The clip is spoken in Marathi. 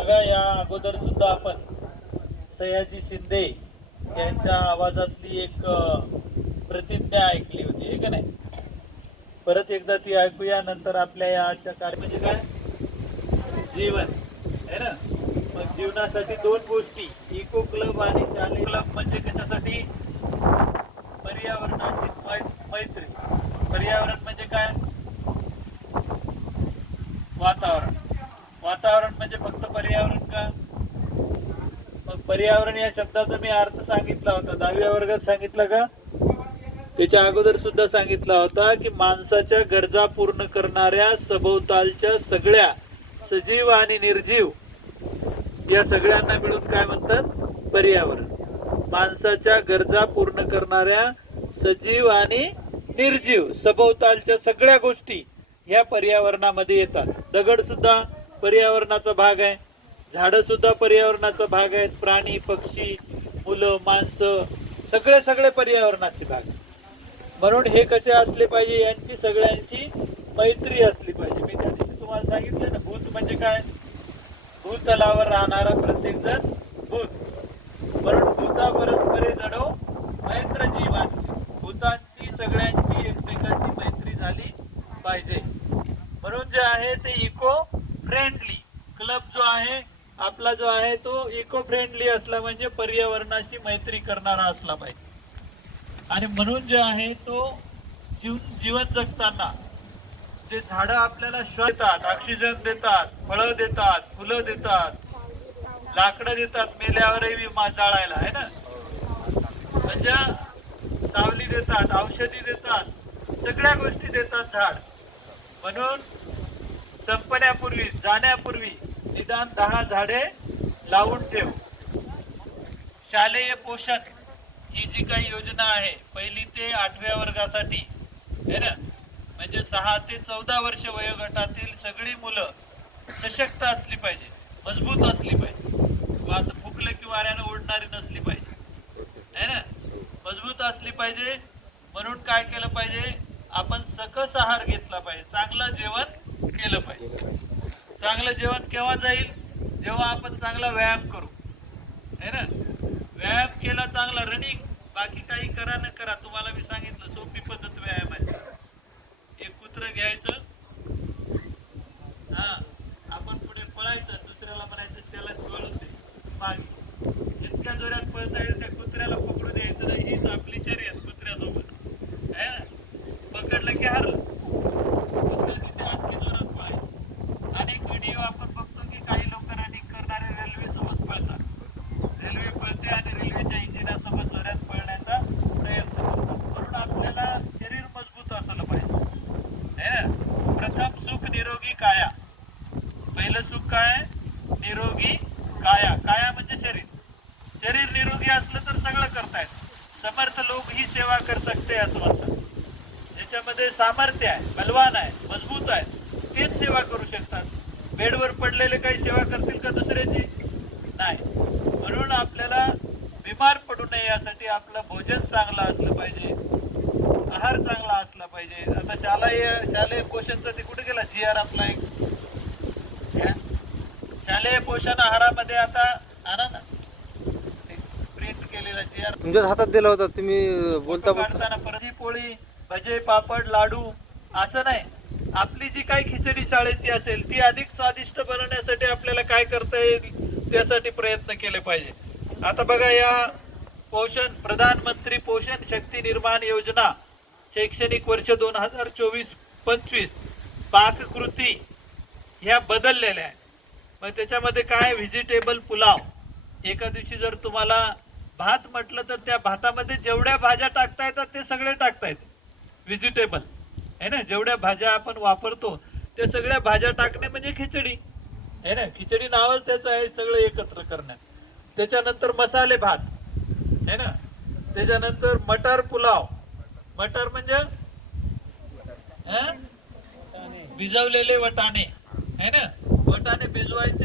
बघा या अगोदर सुद्धा आपण सयाजी शिंदे यांच्या आवाजातली एक प्रतिज्ञा ऐकली होती हे का नाही? परत एकदा ती ऐकूया नंतर आपल्या याच्या कार्य म्हणजे काय? जीवन है ना? मग जीवनासाठी दोन गोष्टी इको क्लब आणि शालेय क्लब म्हणजे कशासाठी? पर्यावरणाची मैत्री. पर्यावरण म्हणजे काय? वातावरण. वातावरण म्हणजे फक्त पर्यावरण का मग पर्यावरण या शब्दाचा मी अर्थ सांगितला होता. दहाव्या वर्गात सांगितलं का? त्याच्या अगोदर सुद्धा सांगितला होता की माणसाच्या गरजा पूर्ण करणाऱ्या सभोवतालच्या सगळ्या सजीव आणि निर्जीव या सगळ्यांना मिळून काय म्हणतात? पर्यावरण. माणसाच्या गरजा पूर्ण करणाऱ्या सजीव आणि निर्जीव सभोवतालच्या सगळ्या गोष्टी ह्या पर्यावरणामध्ये येतात. दगड सुद्धा पर्यावरणाचा भाग आहे. झाडं सुद्धा पर्यावरणाचा भाग आहेत प्राणी पक्षी मुलं माणसं सगळे सगळे पर्यावरणाचे भाग म्हणून हे कसे असले पाहिजे यांची सगळ्यांची मैत्री असली पाहिजे. मी त्या दिवशी तुम्हाला सांगितलं ना भूत म्हणजे काय? भूतलावर राहणारा प्रत्येक जण भूत. म्हणून भूता परस्परे जडो मैत्र जीवन भूतांची सगळ्यांची एकमेकांची मैत्री झाली पाहिजे. म्हणून जे आहे ते इको फ्रेंडली क्लब जो आहे आपला जो आहे तो इको फ्रेंडली असला म्हणजे पर्यावरणाशी मैत्री करणारा असला पाहिजे. आणि म्हणून जे आहे तो जीव जीवन जगताना जे झाडं आपल्याला श्वास देतात ऑक्सिजन देतात फळं देतात फुलं देतात लाकडं देतात मेल्यावरही विमा जाळायला आहे ना? म्हणजे सावली देतात औषधी देतात सगळ्या गोष्टी देतात झाड. म्हणून संपण्यापूर्वी जाण्यापूर्वी निदान दहा झाडे लावून ठेव. शालेय पोषण ही जी काही योजना आहे पहिली ते आठव्या वर्गासाठी है ना? म्हणजे सहा ते चौदा वर्ष वयोगटातील सगळी मुलं सशक्त असली पाहिजे मजबूत असली पाहिजे. वा असं फुकलं की वाऱ्यानं ओढणारी नसली पाहिजे है ना? मजबूत असली पाहिजे म्हणून काय केलं पाहिजे? आपण सकस आहार घेतला पाहिजे चांगलं जेवण केलं पाहिजे. चांगलं जेवण केव्हा जाईल? जेव्हा आपण चांगला व्यायाम करू. है ना? व्यायाम केला चांगला रनिंग बाकी काही करा न करा तुम्हाला मी सांगितलं सोपी पद्धत व्यायामाची एक कुत्र घ्यायचं. हा आपण पुढे पळायचं दुसऱ्याला म्हणायचं त्याला पळून दे. मागे जितक्या जोरात पळता येईल त्या कुत्र्याला पकडू द्यायचं नाही हीच आपली शर्यत कुत्र्यासोबत है ना पकडलं की हरलं कुत्रा तिथे आणखी जोरात पळायचं अनेक व्हिडिओ आपण बघतो की काही लोक रनिंग करणारे रेल्वे सोबत पळतात रेल्वे पळते आणि रेल्वेच्या इंजिनासोबत जोरात पळण्याचा प्रयत्न करतात म्हणून आपल्याला शरीर मजबूत असलं पाहिजे है ना प्रथम सुख निरोगी काया पहिलं सुख काय आहे? निरोगी काया. काया म्हणजे शरीर. शरीर निरोगी असलं तर सगळं करतायत. समर्थ लोक ही सेवा कर सकते असं म्हणतात. ज्याच्यामध्ये सामर्थ्य आहे बलवान आहे मजबूत आहे तेच सेवा करू शकतात. बेडवर पडलेले काही सेवा करतील का दुसऱ्याची? नाही. म्हणून आपल्याला बिमार पडू नये यासाठी आपलं भोजन चांगलं असलं पाहिजे. आहार चांगला असला पाहिजे. आता शालेय शालेय पोषणचं ते कुठे गेला? जी आर आपला एक पोषण आहारामध्ये आता आणा ना. प्रिंट केलेला जी आर तुमच्याच हातात दिला होता तुम्ही बोलता बोलता. ही पोळी भजे पापड लाडू असं नाही. आपली जी काही खिचडी शाळेची असेल ती अधिक स्वादिष्ट बनवण्यासाठी आपल्याला काय करता येईल त्यासाठी प्रयत्न केले पाहिजे. आता बघा या पोषण प्रधानमंत्री पोषण शक्ती निर्माण योजना शैक्षणिक वर्ष दोन हजार चोवीस पंचवीस पाककृती ह्या बदललेल्या आहेत. मग त्याच्यामध्ये काय? व्हेजिटेबल पुलाव. एका दिवशी जर तुम्हाला भात म्हटलं तर त्या भातामध्ये जेवढ्या भाज्या टाकता येतात ते सगळे टाकता येतात व्हेजिटेबल आहे ना? जेवढ्या भाज्या आपण वापरतो त्या सगळ्या भाज्या टाकणे म्हणजे खिचडी. आहे ना? खिचडी नावच त्याचं आहे सगळं एकत्र करण्यात. त्याच्यानंतर मसाले भात. आहे ना? त्याच्यानंतर मटार पुलाव. मटार म्हणजे? भिजवलेले वटाणे. आहे ना? वटाणे भिजवायचे